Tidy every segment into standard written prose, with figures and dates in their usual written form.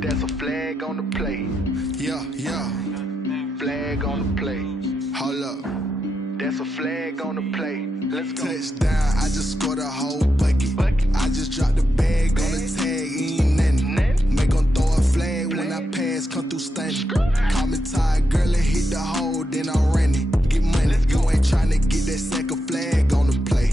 That's a flag on the play. Yeah, yeah. Flag on the play. Hold up. That's a flag on the play. Let's go. Touchdown, I just scored a whole bucket. I just dropped the bag on the tag, ain't nothing. Make 'em throw a flag when I pass, come through stunning. Call me tired, girl, and hit the hole, then I'm running. Get money, you ain't tryna get that second flag on the play.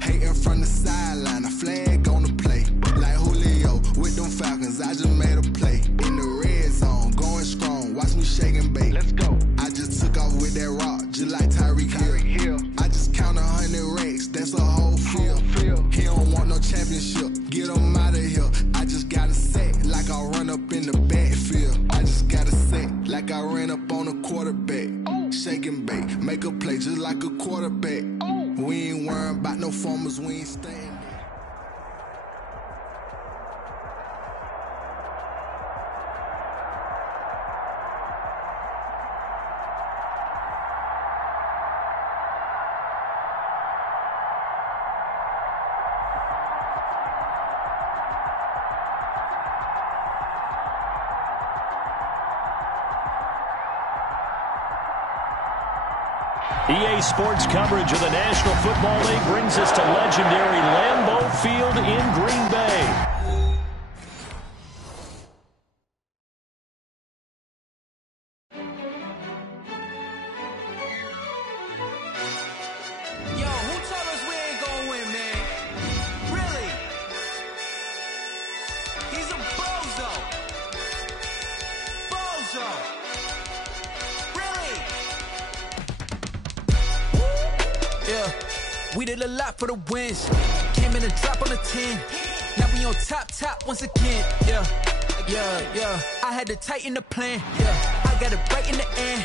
Hating from the sideline, a flag on the play. Like Julio with them Falcons, I just made a play. In the red zone, going strong, watch me shake and bake. Let's go. I just took off with that rock, just like Tyreek Hill. I just count 100 racks, that's a whole field. He don't want no championship, get him out of here. I just got a set, like I run up in the backfield. I just got a set, like I ran up on a quarterback. Shake and bake, make a play just like a quarterback. We ain't worrying about no formers, we ain't staying there. EA Sports coverage of the National Football League brings us to legendary Lambeau Field in Green Bay. Yo, who told us we ain't gonna win, man? Really? He's a bozo. Bozo. Really? Yeah, we did a lot for the wins. Came in a drop on the 10. Now we on top once again. Yeah. I had to tighten the plan. Yeah, I got it right in the end.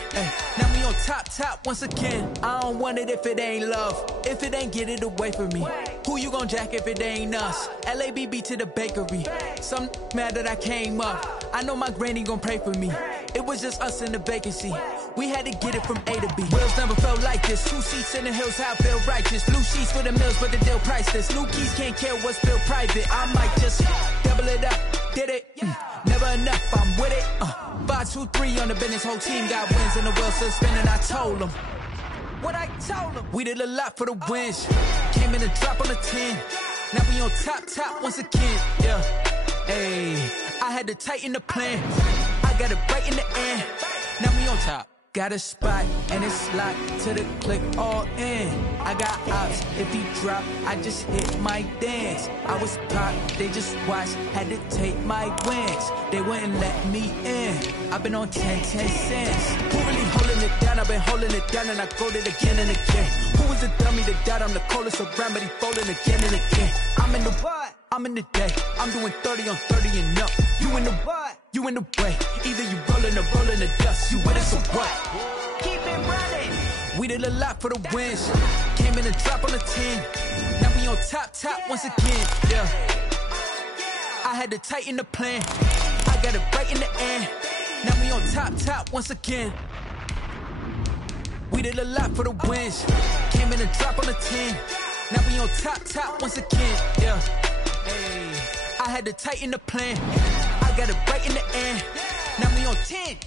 Now we on top once again. I don't want it if it ain't love. If it ain't, get it away from me. Who you gon' jack if it ain't us? LABB to the bakery. Some mad that I came up. I know my granny gon' pray for me. It was just us in the vacancy. We had to get it from A to B. Wheels never felt like this. 2 seats in the hills, how I feel righteous. Blue sheets for the mills, but the deal priceless. New keys can't care what's still private. I might just double it up. Did it? Never enough, I'm with it. 5, 2, 3 on the business. Whole team got wins and the wheels still spinning. I told them what I told them. We did a lot for the wins. Came in a drop on the 10. Now we on top once again. Yeah. Hey, I had to tighten the plan. I got it right in the end. Now we on top. Got a spot and it's locked to the click all in. I got ops, if he drop, I just hit my dance. I was pop, they just watched, had to take my wins. They wouldn't let me in. I've been on 10 cents. Who really holding it down? I've been holding it down and I go it again and again. Who was the dummy that died? I'm the coldest around, but he folding again and again. I'm in the what? I'm in the day. I'm doing 30 on 30 and up. You in the what? You in the way. Either you rolling or rolling the dust. You with us or what? Keep it running. We did a lot for the wins. Came in a drop on the 10. Now we on top once again. Yeah. I had to tighten the plan. I got it right in the end. Now we on top once again. We did a lot for the wins. Came in a drop on the 10. Now we on top once again. Yeah. Hey, I had to tighten the plan. I got it right in the end. Now we on 10.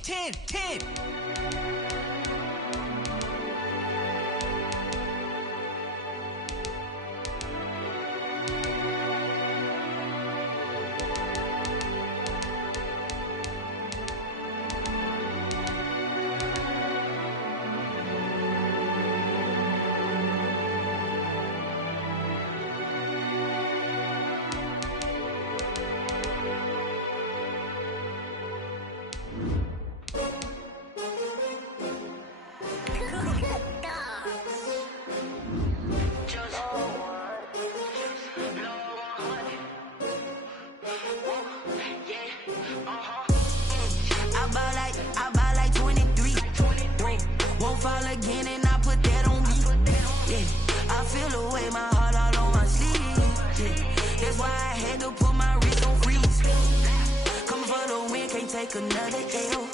Fall again and I put that on me. Yeah, I feel away, my heart all on my sleeve. Yeah, that's why I had to put my wrist on freeze. Coming for the win, can't take another L.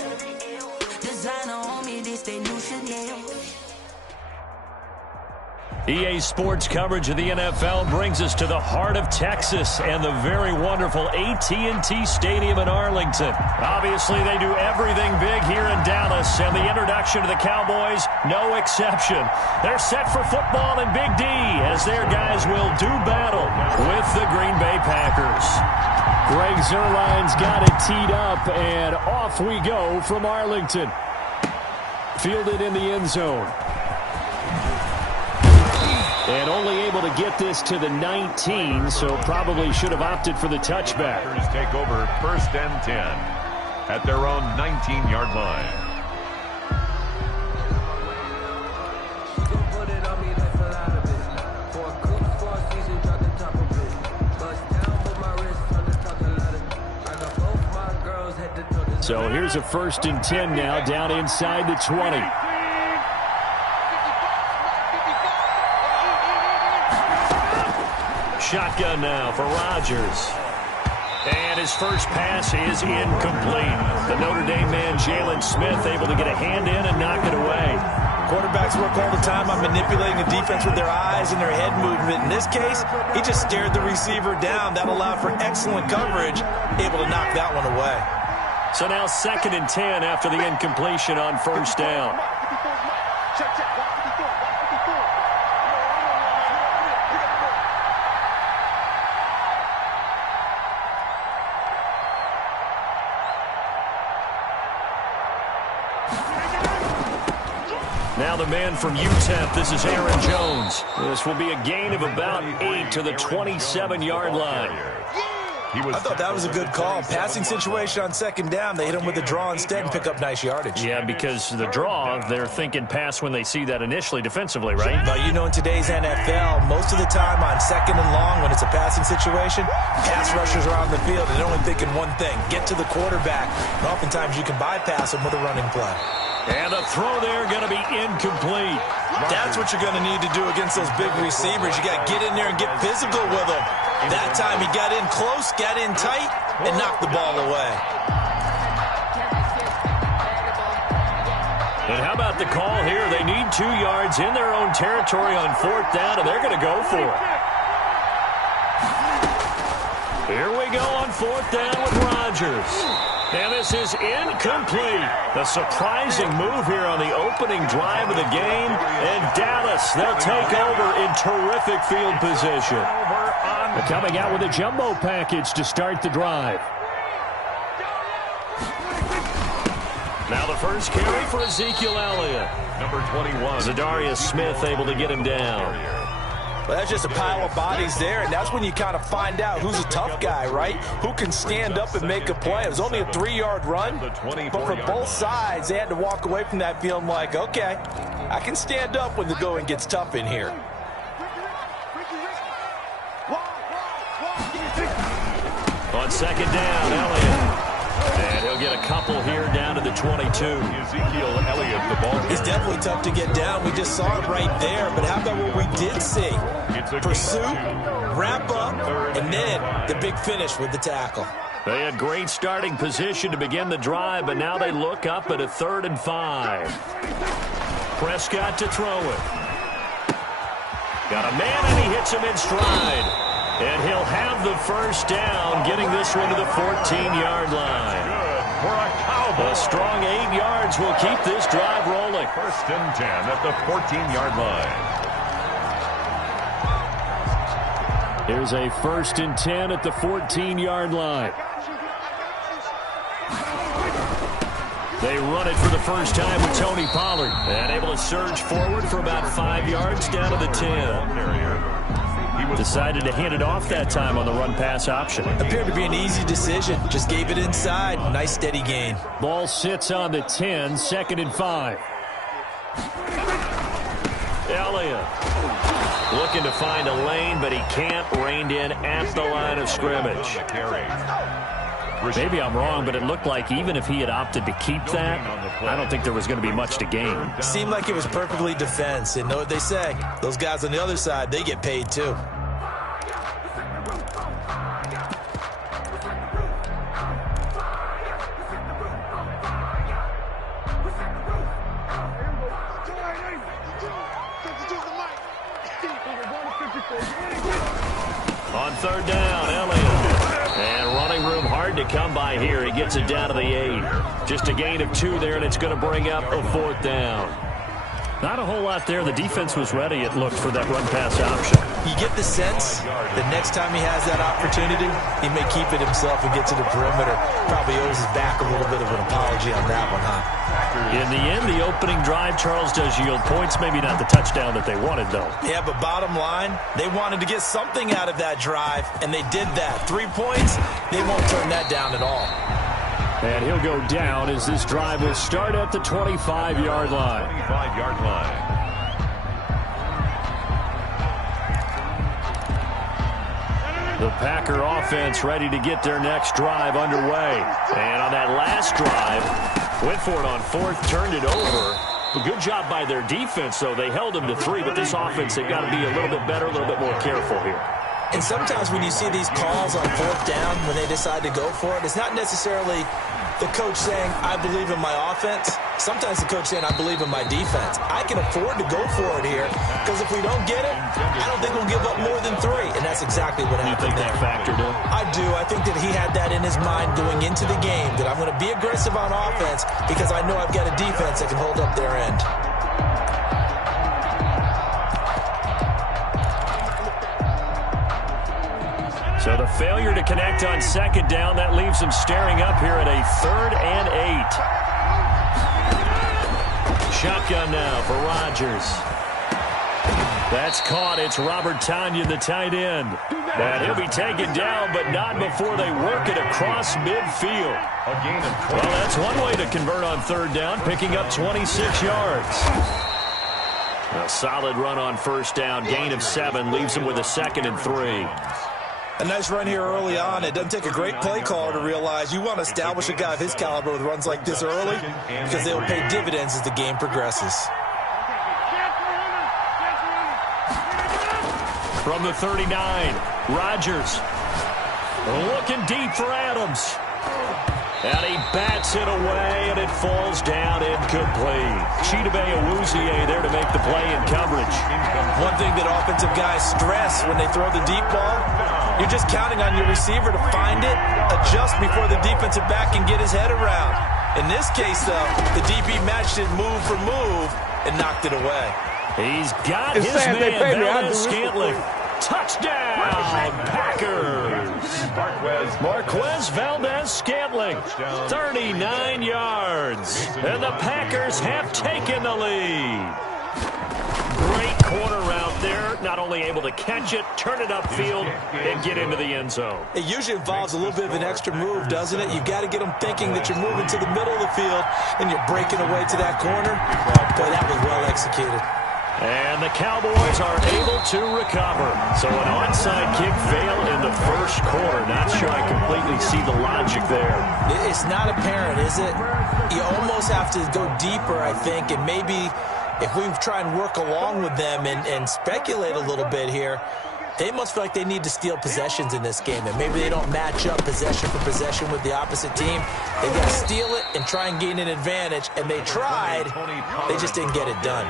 Designer on me, this they new Chanel. EA Sports coverage of the NFL brings us to the heart of Texas and the very wonderful AT&T Stadium in Arlington. Obviously, they do everything big here in Dallas, and the introduction to the Cowboys, no exception. They're set for football in Big D as their guys will do battle with the Green Bay Packers. Greg Zuerlein's got it teed up, and off we go from Arlington. Fielded in the end zone. And only able to get this to the 19, so probably should have opted for the touchback. Packers take over 1st and 10 at their own 19-yard line. So here's a 1st and 10 now, down inside the 20. Shotgun now for Rodgers. And his first pass is incomplete. The Notre Dame man, Jalen Smith, able to get a hand in and knock it away. Quarterbacks work all the time on manipulating the defense with their eyes and their head movement. In this case, he just stared the receiver down. That allowed for excellent coverage, able to knock that one away. So now 2nd and 10 after the incompletion on 1st down. Now the man from UTEP, this is Aaron Jones. This will be a gain of about 8 to the 27-yard line. I thought that was a good call. Passing situation on 2nd down. They hit him with the draw instead and pick up nice yardage. Yeah, because the draw, they're thinking pass when they see that initially defensively, right? But you know, in today's NFL, most of the time on 2nd and long, when it's a passing situation, pass rushers are on the field and they're only thinking one thing, get to the quarterback. And oftentimes you can bypass them with a running play. And the throw there going to be incomplete. That's what you're going to need to do against those big receivers. You got to get in there and get physical with them. That time he got in close, got in tight, and knocked the ball away. And how about the call here? They need 2 yards in their own territory on 4th down, and they're going to go for it. Here we go on 4th down with Rodgers. And this is incomplete. A surprising move here on the opening drive of the game. And Dallas, they'll take over in terrific field position. They're coming out with a jumbo package to start the drive. Now the first carry for Ezekiel Elliott. Number 21. Zadarius Smith able to get him down. Well, that's just a pile of bodies there, and that's when you kind of find out who's a tough guy, right? Who can stand up and make a play. It was only a 3-yard run, but for both sides, they had to walk away from that feeling like, okay, I can stand up when the going gets tough in here. On 2nd down, Elliott. And he'll get a couple here down to the 22. Ezekiel Elliott, the ball. He's definitely tough to get down. We just saw it right there. But how about what we did see? Pursuit, wrap up, and then the big finish with the tackle. They had great starting position to begin the drive, but now they look up at a 3rd and 5. Prescott to throw it. Got a man, and he hits him in stride. And he'll have the 1st down, getting this one to the 14-yard line. A strong 8 yards will keep this drive rolling. 1st and 10 at the 14-yard line. Here's a 1st and 10 at the 14-yard line. They run it for the first time with Tony Pollard. And able to surge forward for about 5 yards down to the 10. Decided to hand it off that time on the run-pass option. Appeared to be an easy decision. Just gave it inside. Nice steady gain. Ball sits on the 10, 2nd and 5. Elliott looking to find a lane, but he can't. Reined in at the line of scrimmage. Maybe I'm wrong, but it looked like even if he had opted to keep that, I don't think there was going to be much to gain. Seemed like it was perfectly defense. And know what they say? Those guys on the other side, they get paid too. third down. Elliott. And running room hard to come by here. He gets it down to the 8. Just a gain of 2 there, and it's going to bring up a 4th down. Not a whole lot there. The defense was ready, it looked, for that run-pass option. You get the sense that next time he has that opportunity, he may keep it himself and get to the perimeter. Probably owes his back a little bit of an apology on that one, huh? In the end, the opening drive, Charles, does yield points. Maybe not the touchdown that they wanted, though. Yeah, but bottom line, they wanted to get something out of that drive, and they did that. 3 points, they won't turn that down at all. And he'll go down as this drive will start at the 25-yard line. 25-yard line. The Packer offense ready to get their next drive underway. And on that last drive, went for it on 4th, turned it over. A good job by their defense, though. They held them to 3, but this offense, they've got to be a little bit better, a little bit more careful here. And sometimes when you see these calls on 4th down, when they decide to go for it, it's not necessarily the coach saying, I believe in my offense. Sometimes the coach saying, I believe in my defense. I can afford to go for it here, because if we don't get it, I don't think we'll give up more than 3. And that's exactly what happened there. You think that factored in? I do. I think that he had that in his mind going into the game, that I'm going to be aggressive on offense because I know I've got a defense that can hold up their end. So the failure to connect on 2nd down, that leaves them staring up here at a 3rd and 8. Shotgun now for Rodgers. That's caught. It's Robert Tonyan, the tight end. And he'll be taken down, but not before they work it across midfield. Well, that's one way to convert on 3rd down, picking up 26 yards. A solid run on 1st down, gain of 7, leaves them with a 2nd and 3. A nice run here early on. It doesn't take a great play caller to realize you want to establish a guy of his caliber with runs like this early, because they will pay dividends as the game progresses. From the 39, Rodgers looking deep for Adams. And he bats it away, and it falls down incomplete. Chidobe Awuzie there to make the play in coverage. One thing that offensive guys stress when they throw the deep ball, you're just counting on your receiver to find it, adjust before the defensive back can get his head around. In this case, though, the DB matched it move for move and knocked it away. He's got his man, Valdez-Scantling. Touchdown, Packers. Marquez Valdez-Scantling, 39 yards. And the Packers have taken the lead. Great corner route there. Not only able to catch it, turn it upfield, and get into the end zone. It usually involves a little bit of an extra move, doesn't it? You've got to get them thinking that you're moving to the middle of the field and you're breaking away to that corner. Boy, that was well executed. And the Cowboys are able to recover. So an onside kick fail in the 1st quarter. Not sure I completely see the logic there. It's not apparent, is it? You almost have to go deeper, I think, and maybe if we try and work along with them and speculate a little bit here, they must feel like they need to steal possessions in this game, and maybe they don't match up possession for possession with the opposite team. They've got to steal it and try and gain an advantage, and they tried. They just didn't get it done.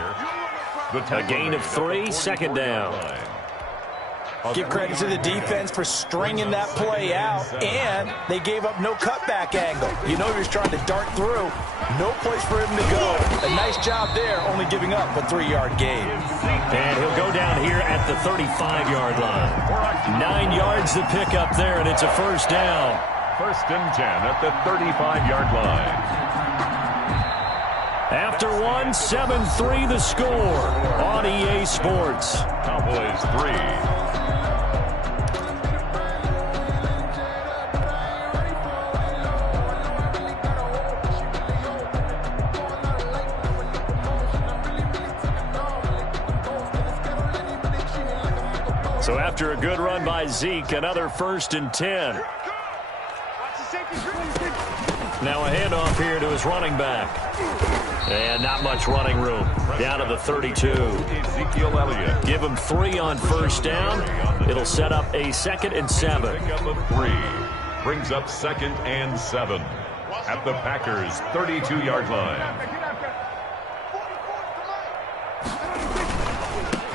A gain of 3, 2nd down. Give credit to the defense for stringing that play out, and they gave up no cutback angle. You know he was trying to dart through. No place for him to go. A nice job there, only giving up a 3-yard gain. And he'll go down here at the 35-yard line. 9 yards to pick up there, and it's a 1st down. 1st and 10 at the 35-yard line. After 1, 7-3 the score on EA Sports. Cowboys 3. So after a good run by Zeke, another 1st and 10. Now a handoff here to his running back. And not much running room. Down to the 32. Ezekiel Elliott. Give him 3 on 1st down. It'll set up a 2nd and 7. Pickup of 3. Brings up 2nd and 7. At the Packers' 32-yard line.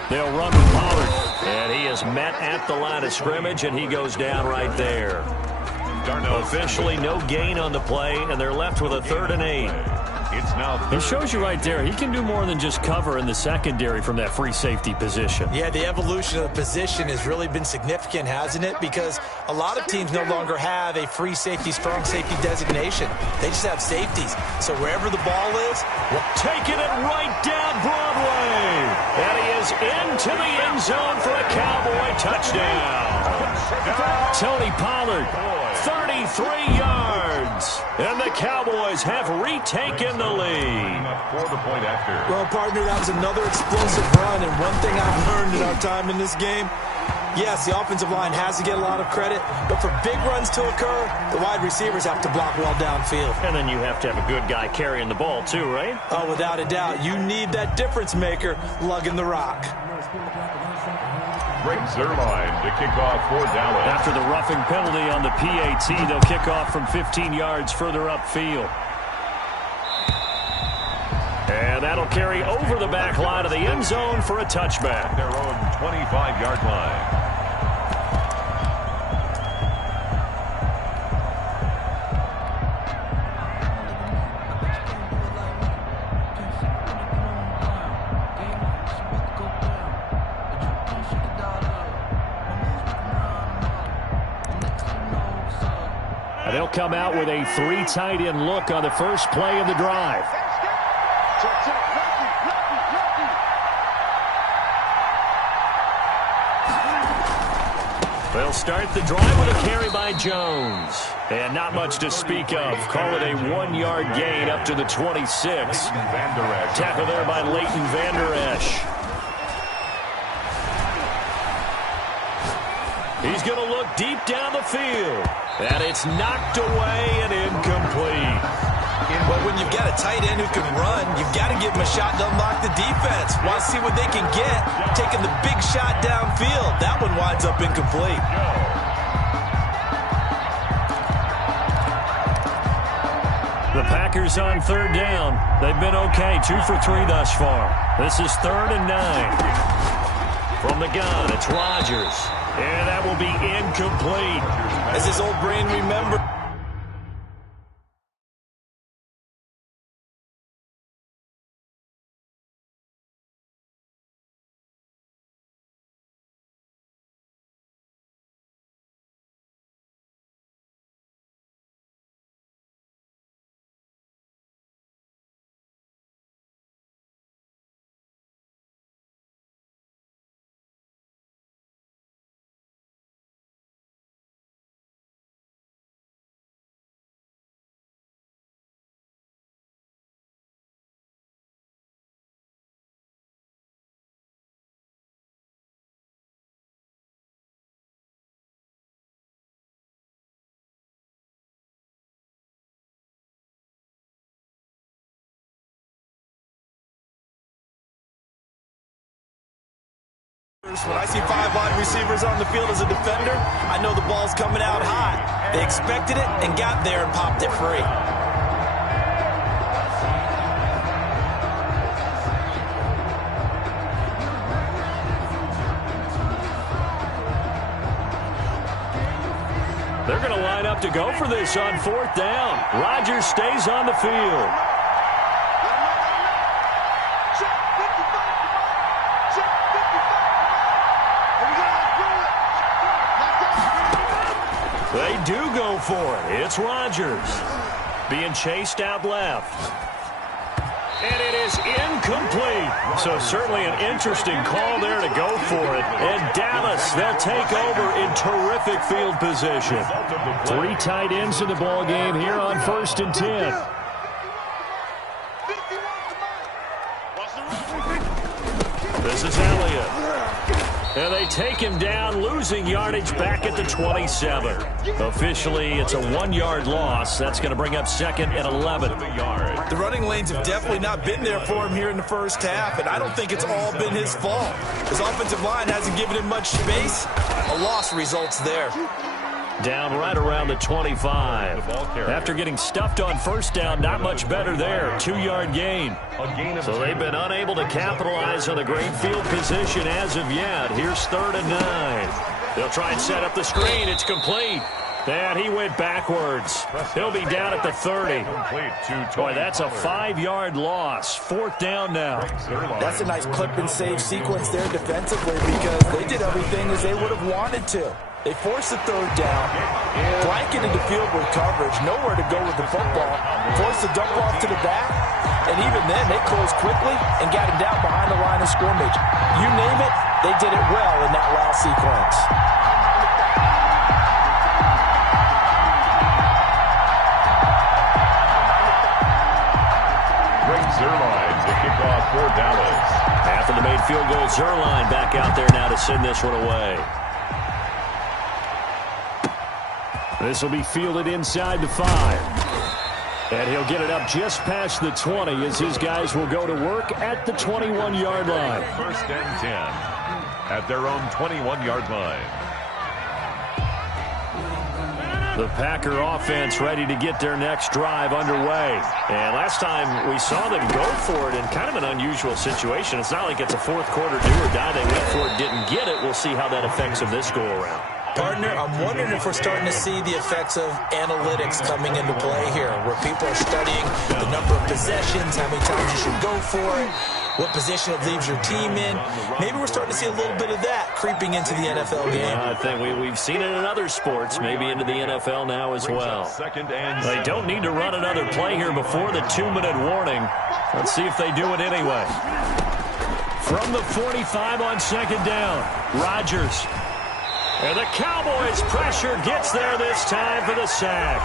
They'll run with Pollard. And he is met at the line of scrimmage, and he goes down right there. Officially no gain on the play, and they're left with a 3rd and 8. It's now It shows you right there, he can do more than just cover in the secondary from that free safety position. Yeah, the evolution of the position has really been significant, hasn't it? Because a lot of teams no longer have a free safety, strong safety designation. They just have safeties. So wherever the ball is, taking it right down Broadway. And he is into the end zone for a Cowboy touchdown. Tony Pollard, 33 yards. And the Cowboys have retaken the lead. for the point after. Well, partner, that was another explosive run. And one thing I've learned in our time in this game, yes, the offensive line has to get a lot of credit, but for big runs to occur, the wide receivers have to block well downfield. And then you have to have a good guy carrying the ball too, right? Oh, without a doubt. You need that difference maker lugging the rock. Greg Zuerlein to kick off for Dallas. After the roughing penalty on the PAT, they'll kick off from 15 yards further upfield. And that'll carry over the back line of the end zone for a touchback. Their own 25-yard line. They'll come out with a 3 tight end look on the first play of the drive. They'll start the drive with a carry by Jones. And not much to speak of. Call it a 1-yard gain up to the 26. Tackle there by Leighton Vander Esch. He's going to look deep down the field. And it's knocked away and incomplete. But when you've got a tight end who can run, you've got to give him a shot to unlock the defense. Want to see what they can get. Taking the big shot downfield. That one winds up incomplete. The Packers on 3rd down. They've been okay. 2 for 3 thus far. This is 3rd and 9. From the gun, it's Rodgers. And that will be incomplete. As his old brain remembers. When I see 5 wide receivers on the field as a defender, I know the ball's coming out hot. They expected it and got there and popped it free. They're going to line up to go for this on 4th down. Rodgers stays on the field. They do go for it. It's Rodgers being chased out left. And it is incomplete. So certainly an interesting call there to go for it. And Dallas, they'll take over in terrific field position. 3 tight ends in the ball game here on 1st and 10. This is Elliott. And they take him down, losing yardage back at the 27. Officially, it's a 1-yard loss. That's going to bring up 2nd and 11. The running lanes have definitely not been there for him here in the first half, and I don't think it's all been his fault. His offensive line hasn't given him much space. A loss results there. Down right around the 25. After getting stuffed on first down, not much better there. 2-yard gain. So they've been unable to capitalize on the great field position as of yet. Here's 3rd and 9. They'll try and set up the screen. It's complete. And he went backwards. He'll be down at the 30. Boy, that's a 5-yard loss. 4th down now. That's a nice clip and save sequence there defensively because they did everything as they would have wanted to. They forced the 3rd down, blanketed the field with coverage, nowhere to go with the football, forced the dump off to the back, and even then they closed quickly and got him down behind the line of scrimmage. You name it, they did it well in that last sequence. Zerline to kick off for Dallas. After the made field goal, Zerline back out there now to send this one away. This will be fielded inside the 5. And he'll get it up just past the 20 as his guys will go to work at the 21-yard line. 1st and 10 at their own 21-yard line. The Packer offense ready to get their next drive underway. And last time we saw them go for it in kind of an unusual situation. It's not like it's a 4th quarter do or die. They went for it, didn't get it. We'll see how that affects them this go-around. Partner, I'm wondering if we're starting to see the effects of analytics coming into play here, where people are studying the number of possessions, how many times you should go for it, what position it leaves your team in. Maybe we're starting to see a little bit of that creeping into the NFL game. I think we've seen it in other sports, maybe into the NFL now as well. They don't need to run another play here before the 2-minute warning. Let's see if they do it anyway. From the 45 on 2nd down, Rodgers. And the Cowboys' pressure gets there this time for the sack.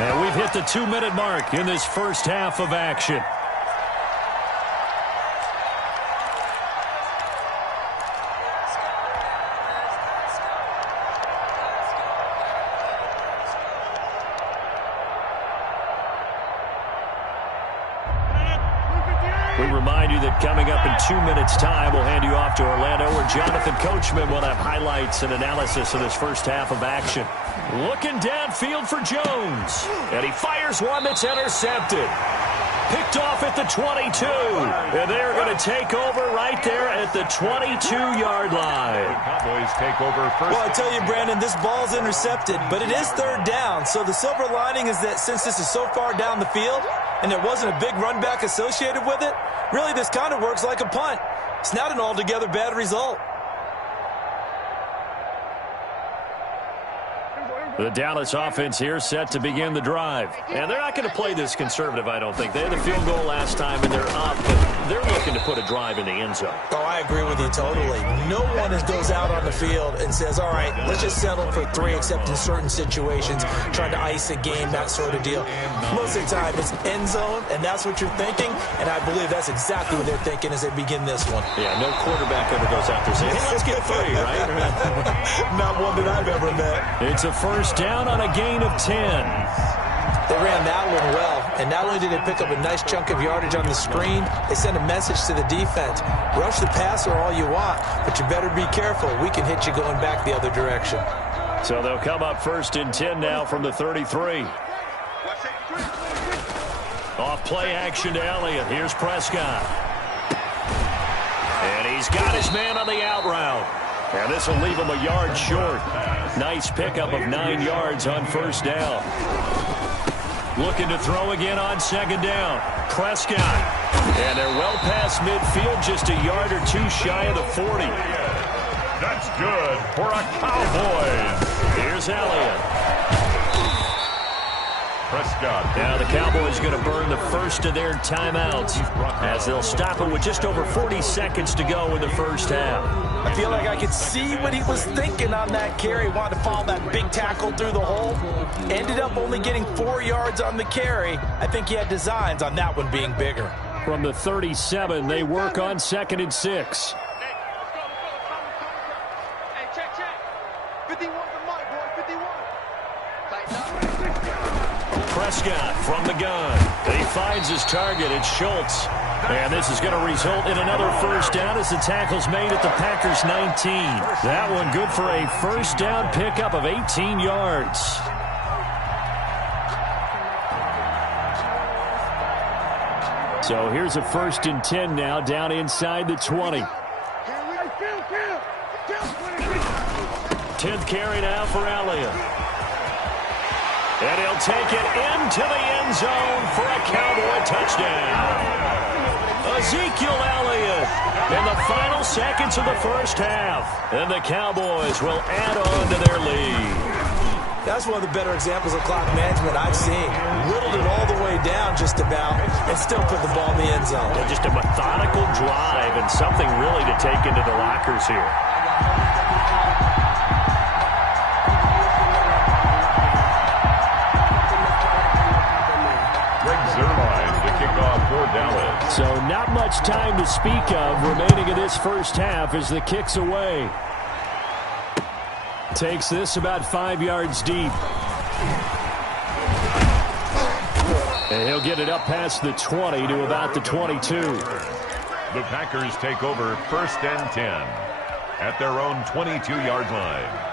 And we've hit the 2-minute mark in this first half of action. We remind you that coming up in 2 minutes' time, we'll hand you off to Orlando, where Jonathan Coachman will have highlights and analysis of this first half of action. Looking downfield for Jones. And he fires one that's intercepted. Picked off at the 22. And they're going to take over right there at the 22-yard line. Cowboys take over first. Well, I tell you, Brandon, this ball's intercepted, but it is 3rd down. So the silver lining is that since this is so far down the field and there wasn't a big run back associated with it, really this kind of works like a punt. It's not an altogether bad result. The Dallas offense here set to begin the drive. And they're not going to play this conservative, I don't think. They had the field goal last time, and they're up. But they're looking to put a drive in the end zone. Oh, I agree with you totally. No one goes out on the field and says, all right, let's just settle for 3, except in certain situations, trying to ice a game, that sort of deal. Most of the time, it's end zone, and that's what you're thinking. And I believe that's exactly what they're thinking as they begin this one. Yeah, no quarterback ever goes out there saying, hey, let's get 3, right? Not one that I've ever met. It's a first down on a gain of 10. They ran that one well, and not only did they pick up a nice chunk of yardage on the screen, they sent a message to the defense. Rush the passer all you want, but you better be careful. We can hit you going back the other direction. So they'll come up 1st and 10 now from the 33. Off play action to Elliott. Here's Prescott. And he's got his man on the out route. And this will leave him a yard short. Nice pickup of 9 yards on first down. Looking to throw again on 2nd down. Prescott. And they're well past midfield, just a yard or 2 shy of the 40. That's good for a Cowboys. Here's Elliott. Prescott. Now the Cowboys going to burn the first of their timeouts as they'll stop it with just over 40 seconds to go in the first half. I feel like I could see what he was thinking on that carry. Wanted to follow that big tackle through the hole. Ended up only getting 4 yards on the carry. I think he had designs on that one being bigger. From the 37, they work on 2nd and 6. Hey, check. 51 from Mike, boy, 51. Prescott from the gun. He finds his target. It's Schultz. And this is going to result in another first down as the tackle's made at the Packers' 19. That one good for a first down pickup of 18 yards. So here's a 1st and 10 now, down inside the 20. 10th carry now for Elliott. And he'll take it into the end zone for a Cowboy touchdown. Ezekiel Elliott in the final seconds of the first half. And the Cowboys will add on to their lead. That's one of the better examples of clock management I've seen. Whittled it all the way down just about and still put the ball in the end zone. Yeah, just a methodical drive and something really to take into the lockers here. So not much time to speak of remaining in this first half as the kick's away. Takes this about 5 yards deep. And he'll get it up past the 20 to about the 22. The Packers take over 1st and 10 at their own 22-yard line.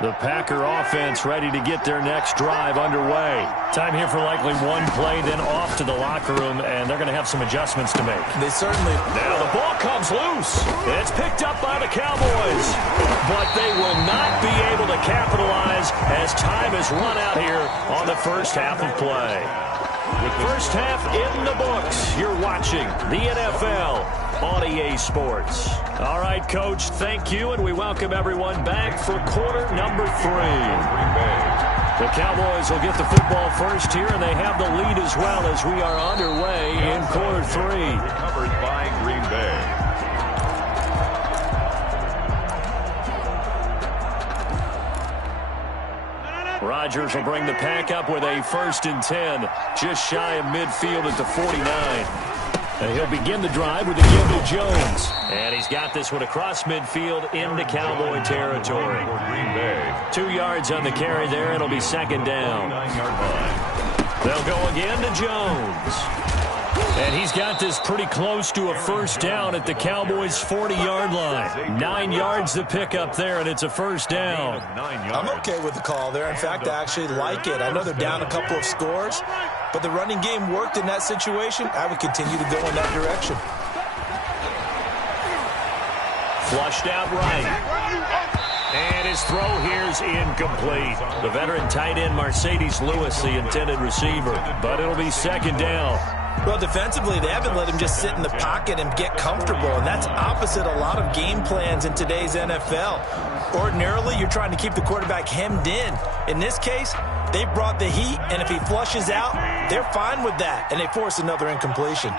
The Packer offense ready to get their next drive underway. Time here for likely one play, then off to the locker room, and they're going to have some adjustments to make. They certainly... Now the ball comes loose. It's picked up by the Cowboys, but they will not be able to capitalize as time has run out here on the first half of play. With first half in the books, you're watching the NFL on EA Sports. All right, Coach, thank you, and we welcome everyone back for quarter number 3. The Cowboys will get the football first here, and they have the lead as well as we are underway in quarter 3. Recovered by Green Bay. Rodgers will bring the pack up with a 1st and 10, just shy of midfield at the 49. And he'll begin the drive with a give to Jones. And he's got this one across midfield into Cowboy territory. 2 yards on the carry there. It'll be 2nd down. They'll go again to Jones. And he's got this pretty close to a first down at the Cowboys' 40-yard line. 9 yards to pick up there, and it's a first down. I'm okay with the call there. In fact, I actually like it. I know they're down a couple of scores, but the running game worked in that situation. I would continue to go in that direction. Flushed out right. And his throw here's incomplete. The veteran tight end Mercedes Lewis, the intended receiver. But it'll be 2nd down. Well, defensively, they haven't let him just sit in the pocket and get comfortable, and that's opposite a lot of game plans in today's NFL. Ordinarily, you're trying to keep the quarterback hemmed in. In this case, they brought the heat, and if he flushes out, they're fine with that, and they force another incompletion.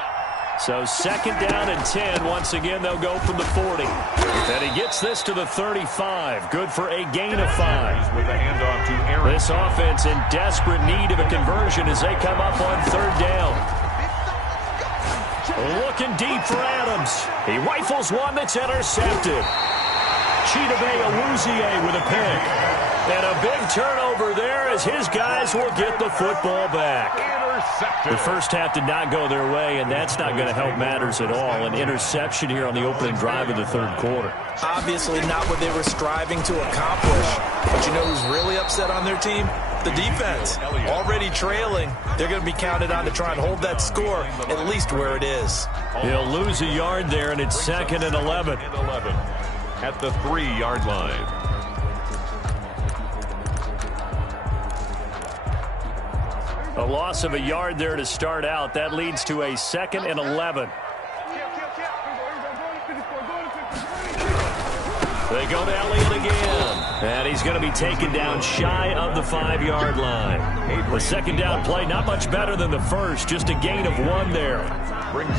So 2nd down and 10. Once again, they'll go from the 40. And he gets this to the 35. Good for a gain of 5. With a handoff to Aaron. This offense in desperate need of a conversion as they come up on 3rd down. Looking deep for Adams. He rifles one that's intercepted. Chidobe Awuzie with a pick. And a big turnover there as his guys will get the football back. The first half did not go their way, and that's not going to help matters at all. An interception here on the opening drive of the 3rd quarter. Obviously not what they were striving to accomplish. But you know who's really upset on their team? The defense. Already trailing. They're going to be counted on to try and hold that score at least where it is. He'll lose a yard there, and it's 2nd and 11. At the 3-yard line. A loss of a yard there to start out. That leads to a 2nd and 11. They go to Elliott again. And he's going to be taken down shy of the 5-yard line. The 2nd down play, not much better than the first. Just a gain of 1 there.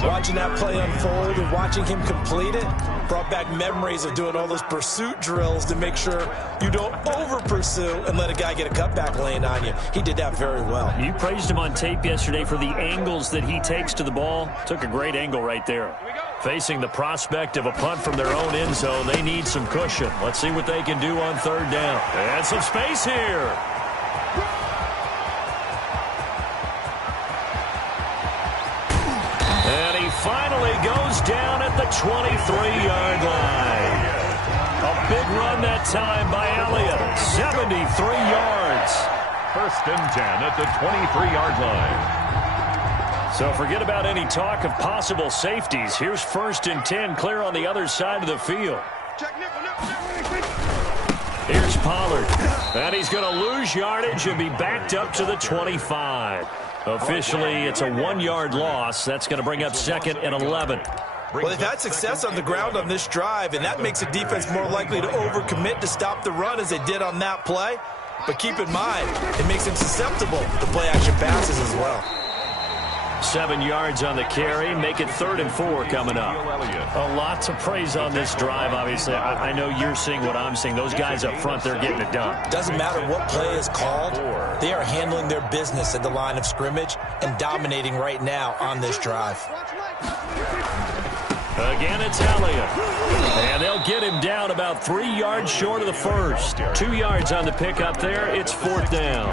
Watching that play unfold and watching him complete it brought back memories of doing all those pursuit drills to make sure you don't over-pursue and let a guy get a cutback lane on you. He did that very well. You praised him on tape yesterday for the angles that he takes to the ball. Took a great angle right there. Facing the prospect of a punt from their own end zone, they need some cushion. Let's see what they can do on third down. And some space here. And he finally goes down at the 23-yard line. A big run that time by Elliott. 73 yards. 1st and 10 at the 23-yard line. So forget about any talk of possible safeties. Here's 1st and 10, clear on the other side of the field. Here's Pollard. And he's going to lose yardage and be backed up to the 25. Officially, it's a 1-yard loss. That's going to bring up 2nd and 11. Well, they've had success on the ground on this drive, and that makes the defense more likely to overcommit to stop the run as they did on that play. But keep in mind, it makes them susceptible to play-action passes as well. 7 yards on the carry. Make it 3rd and 4 coming up. A lot to praise on this drive, obviously. I know you're seeing what I'm seeing. Those guys up front, they're getting it done. Doesn't matter what play is called. They are handling their business at the line of scrimmage and dominating right now on this drive. Again, it's Elliott. And they'll get him down about 3 yards short of the first. 2 yards on the pickup there. It's 4th down.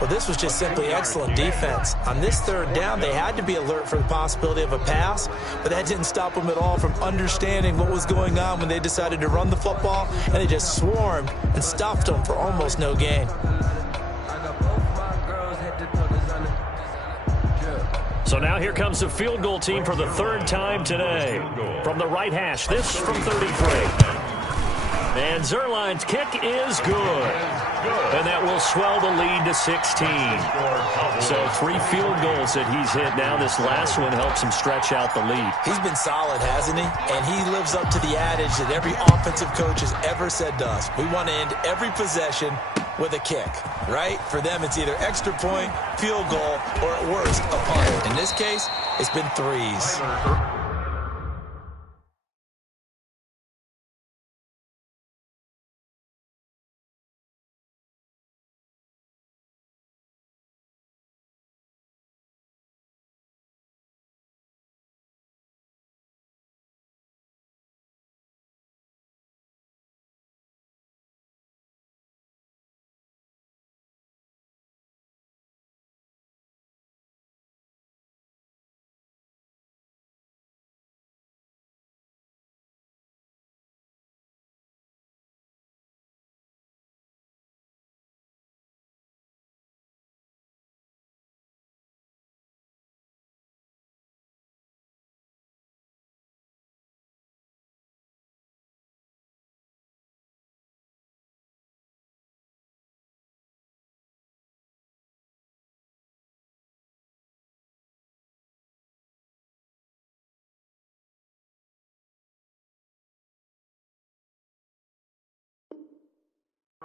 Well, this was just simply excellent defense. On this 3rd down, they had to be alert for the possibility of a pass, but that didn't stop them at all from understanding what was going on when they decided to run the football, and they just swarmed and stuffed them for almost no gain. So now here comes the field goal team for the 3rd time today. From the right hash, this from 33. And Zerline's kick is good. And that will swell the lead to 16. So 3 field goals that he's hit now. This last one helps him stretch out the lead. He's been solid, hasn't he? And he lives up to the adage that every offensive coach has ever said to us. We want to end every possession with a kick, right? For them, it's either extra point, field goal, or at worst, a punt. In this case, it's been 3s.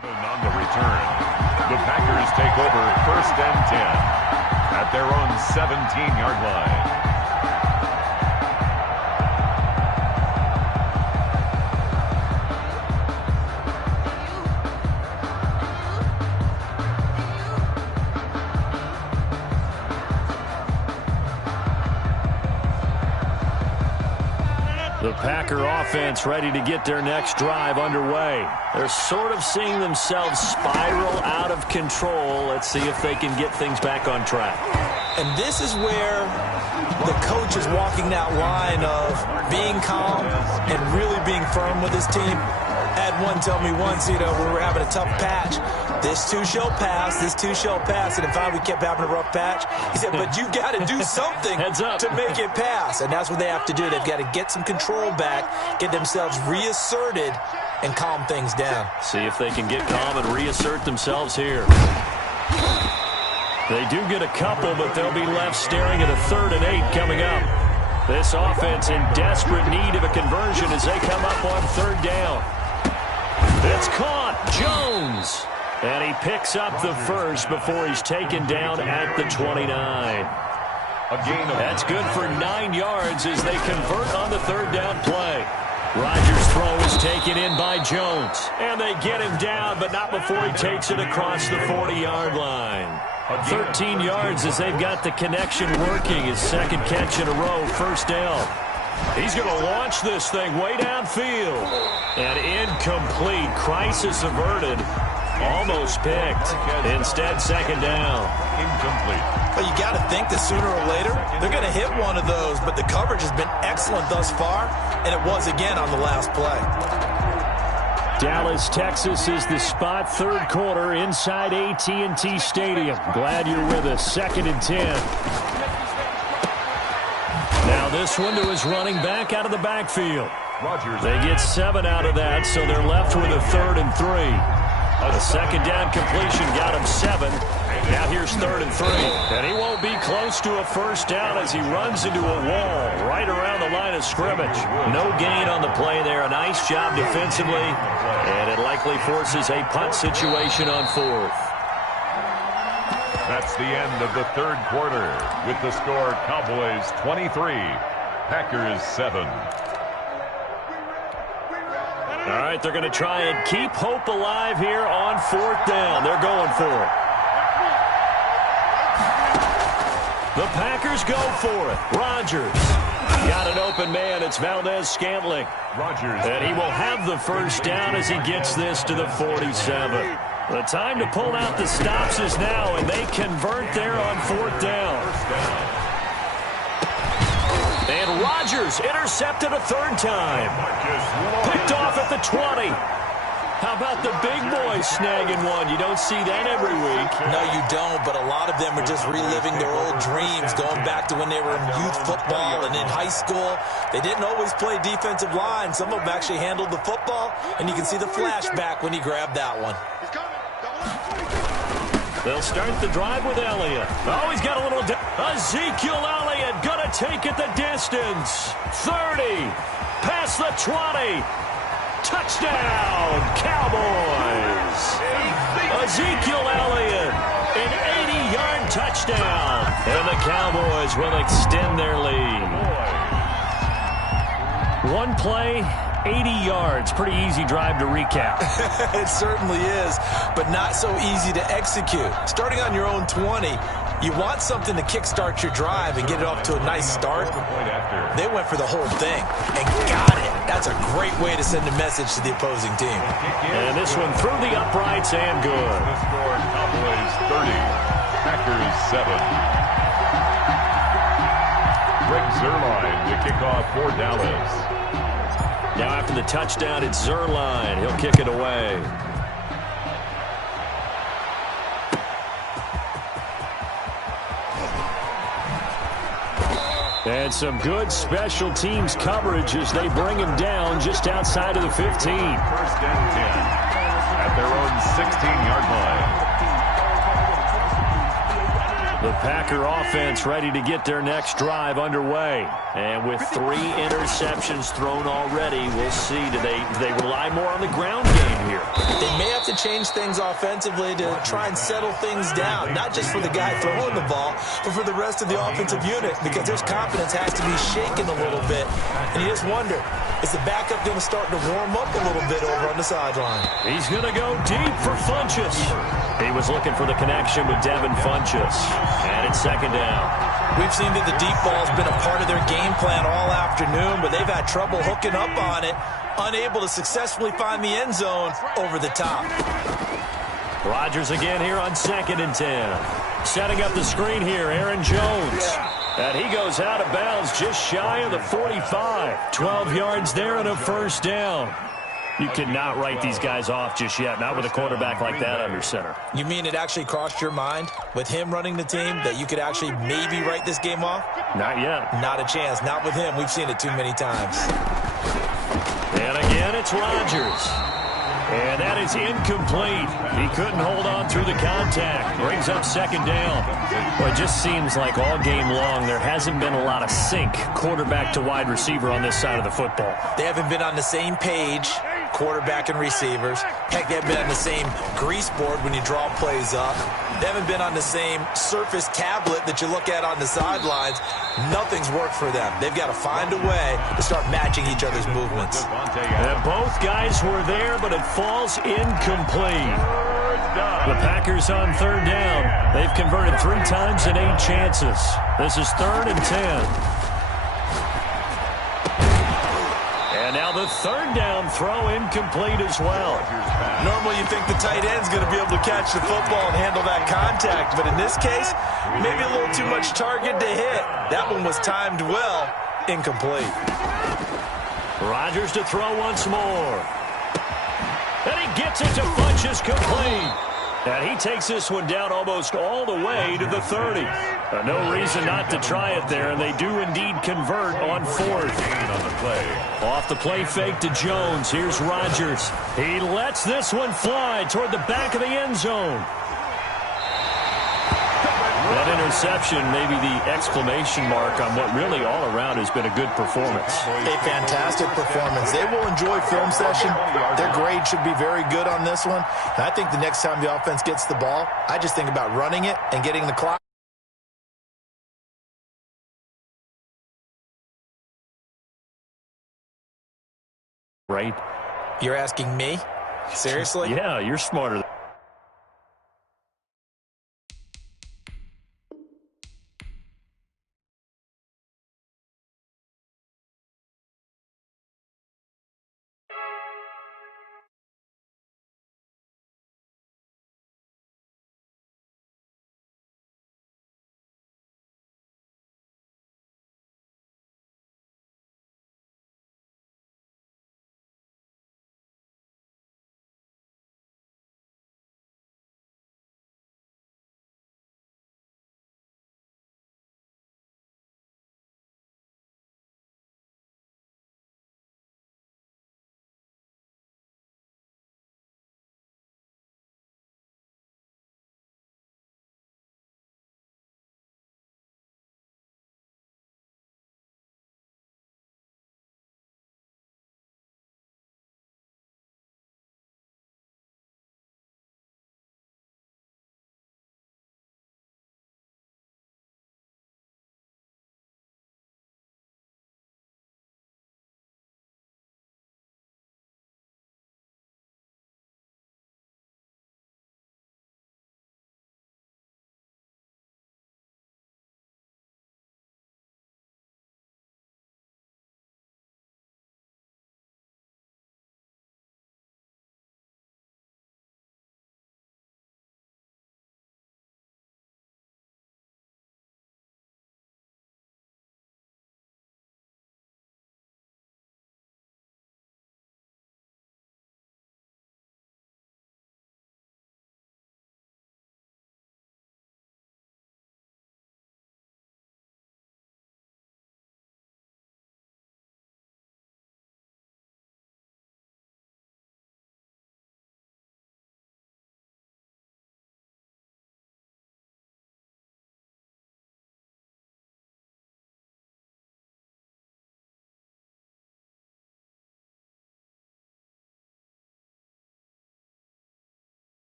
On the return, the Packers take over 1st and 10 at their own 17-yard line. The Packer offense ready to get their next drive underway. They're sort of seeing themselves spiral out of control. Let's see if they can get things back on track. And this is where the coach is walking that line of being calm and really being firm with his team. I had one tell me once, we were having a tough patch. This too shall pass, this too shall pass. And in fact, we kept having a rough patch. He said, but you've got to do something to make it pass. And that's what they have to do. They've got to get some control back, get themselves reasserted, and calm things down. See if they can get calm and reassert themselves here. They do get a couple, but they'll be left staring at a 3rd and 8 coming up. This offense in desperate need of a conversion as they come up on 3rd down. It's caught. Jones. And he picks up the first before he's taken down at the 29. That's good for 9 yards as they convert on the 3rd down play. Rodgers' throw is taken in by Jones. And they get him down, but not before he takes it across the 40-yard line. 13 yards as they've got the connection working. His 2nd catch in a row, 1st down. He's going to launch this thing way downfield. And incomplete. Crisis averted. Almost picked. Instead, second down. Incomplete. Well, you got to think that sooner or later, they're going to hit one of those, but the coverage has been excellent thus far, and it was again on the last play. Dallas, Texas is the spot. Third quarter inside AT&T Stadium. Glad you're with us. 2nd and 10. Now this one to his running back out of the backfield. They get 7 out of that, so they're left with a 3rd and 3. A second down completion got him 7. Now here's 3rd and 3. And he won't be close to a first down as he runs into a wall right around the line of scrimmage. No gain on the play there. A nice job defensively. And it likely forces a punt situation on 4th. That's the end of the third quarter with the score Cowboys 23, Packers 7. All right, they're going to try and keep hope alive here on 4th down. They're going for it. The Packers go for it. Rodgers got an open man. It's Valdez-Scantling. Rodgers. And he will have the first down as he gets this to the 47. The time to pull out the stops is now, and they convert there on 4th down. And Rodgers intercepted a 3rd time. Picked off at the 20. How about the big boys snagging one? You don't see that every week. No, you don't, but a lot of them are just reliving their old dreams, going back to when they were in youth football and in high school. They didn't always play defensive line. Some of them actually handled the football, and you can see the flashback when he grabbed that one. They'll start the drive with Elliott. Oh, he's got a little... Ezekiel Elliott going to take it the distance. 30. Past the 20. Touchdown, Cowboys. Ezekiel Elliott, an 80-yard touchdown. And the Cowboys will extend their lead. One play, 80 yards. Pretty easy drive to recap. It certainly is, but not so easy to execute. Starting on your own 20, you want something to kickstart your drive and get it off to a nice start. They went for the whole thing and got it. That's a great way to send a message to the opposing team. And this one through the uprights and good. The score, Cowboys 30, Packers 7. Greg Zuerlein to kick off for Dallas. Now after the touchdown, it's Zuerlein. He'll kick it away. And some good special teams coverage as they bring him down just outside of the 15. 1st and 10 at their own 16-yard line. The Packer offense ready to get their next drive underway. And with 3 interceptions thrown already, we'll see. Do they rely more on the ground game here? They may have to change things offensively to try and settle things down, not just for the guy throwing the ball, but for the rest of the offensive unit, because their confidence has to be shaken a little bit. And you just wonder, is the backup going to start to warm up a little bit over on the sideline? He's going to go deep for Funchess. He was looking for the connection with Devin Funchess. And it's 2nd down. We've seen that the deep ball's been a part of their game plan all afternoon, but they've had trouble hooking up on it, unable to successfully find the end zone over the top. Rodgers again here on 2nd and 10. Setting up the screen here, Aaron Jones. And he goes out of bounds just shy of the 45. 12 yards there and a first down. You cannot write these guys off just yet, not with a quarterback like that under center. You mean it actually crossed your mind with him running the team that you could actually maybe write this game off? Not yet. Not a chance. Not with him. We've seen it too many times. And again, it's Rodgers. And that is incomplete. He couldn't hold on through the contact. Brings up 2nd down. Well, it just seems like all game long there hasn't been a lot of sync quarterback to wide receiver on this side of the football. They haven't been on the same page, quarterback and receivers. Heck, they haven't been on the same grease board when you draw plays up. They haven't been on the same surface tablet that you look at on the sidelines. Nothing's worked for them. They've got to find a way to start matching each other's movements. And both guys were there, but it falls incomplete. The Packers on 3rd down. They've converted 3 times in 8 chances. This is 3rd and 10. And now the third down throw incomplete as well. Normally you think the tight end's going to be able to catch the football and handle that contact, but in this case, maybe a little too much target to hit. That one was timed well, incomplete. Rodgers to throw once more. And he gets it to Funchess complete. And he takes this one down almost all the way to the 30. No reason not to try it there, and they do indeed convert on fourth. Off the play fake to Jones. Here's Rodgers. He lets this one fly toward the back of the end zone. That interception, maybe the exclamation mark on what really all around has been a good performance. A fantastic performance. They will enjoy film session. Their grade should be very good on this one. And I think the next time the offense gets the ball, I just think about running it and getting the clock. Right? You're asking me? Seriously? Yeah, you're smarter than